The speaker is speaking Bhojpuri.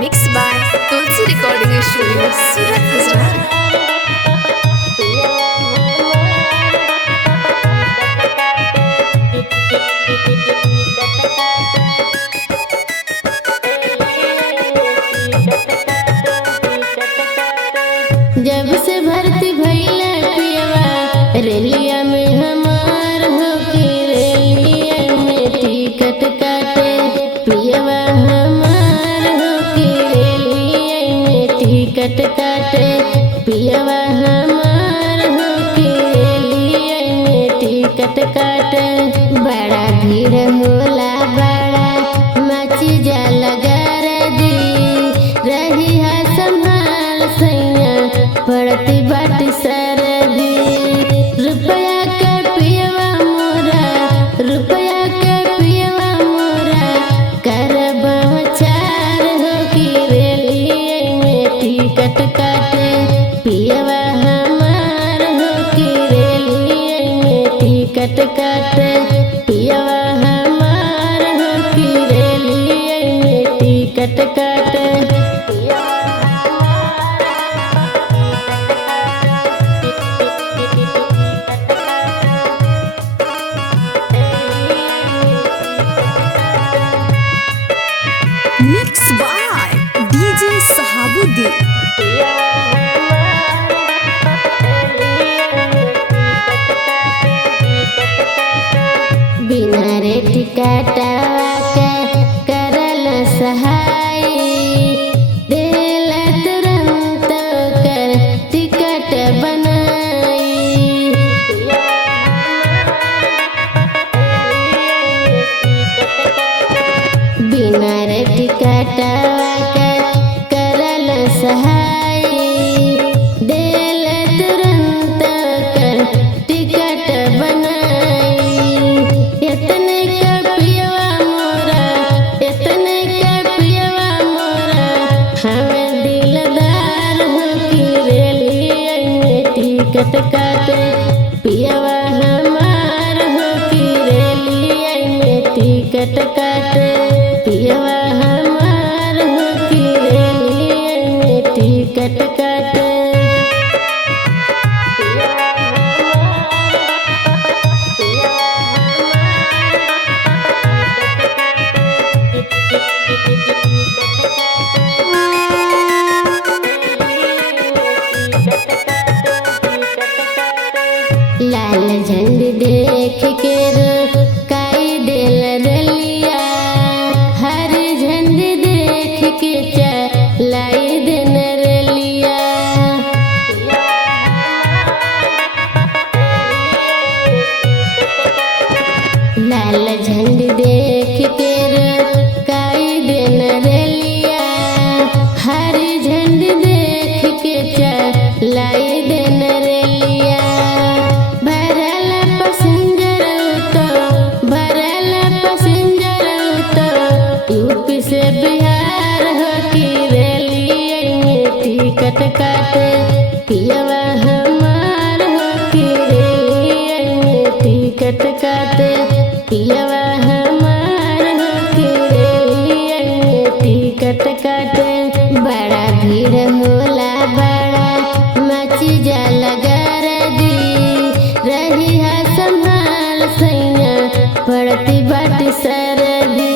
Mixed by Tulsi Recording Studio, Surat, Gujarat. जब से भर्ती भइला पियवा रेलिया में हमार होके रेलिया में टिकट काटे पियवा हमार होके रेलिया में टिकट काटे पियवा हमार होके रेलिया में टिकट काटे बड़ा भीड़ होला बड़ा मची जाला गरदी रही है संभाल सैया पड़ती बाटी सरदी रुपया के पियवा मोरा रुपया के पियवा मोरा करबह चार हो की रेलिए में टिकट काटे पियवा हमार हो की रेलिए में टिकट काटे पियवा हमार हो की रेलिए में टिकट काटे Mixed by DJ Sahabuddin. बिना रे टिकटवा के करल सहाय देल तुरंत कर टिकट बनाई बिना रे टिकटवा के करल सहाय देल तुरंत कर टिकट बनाई इतने का पियवा मोरा इतने का पियवा मोरा हमें दिलदार हो की रेलिए में टिकट काटे पियवा हमार हो की रेलिए में टिकट काटे पियवा हमार हो की रेलिए में टिकट काटे लाल झंडी देख के काई देल रलिया हरी झंडी देख के चलाई दिन रलिया लाल झंडी देख के काई दिन रलिया हरी झंडी देख के चलाई दिन रलिया भरल पैसेंजर तो यूपी से बिहार हो की रेलिए में टिकट काटे पियवा हमार हो की रेलिए में टिकट काटे पियवा हमार हो की रेलिए में टिकट काटे बड़ा भीड़ होला बड़ा मची जाला गरदी रही है संभाल सैया पड़ती बाटी सरदी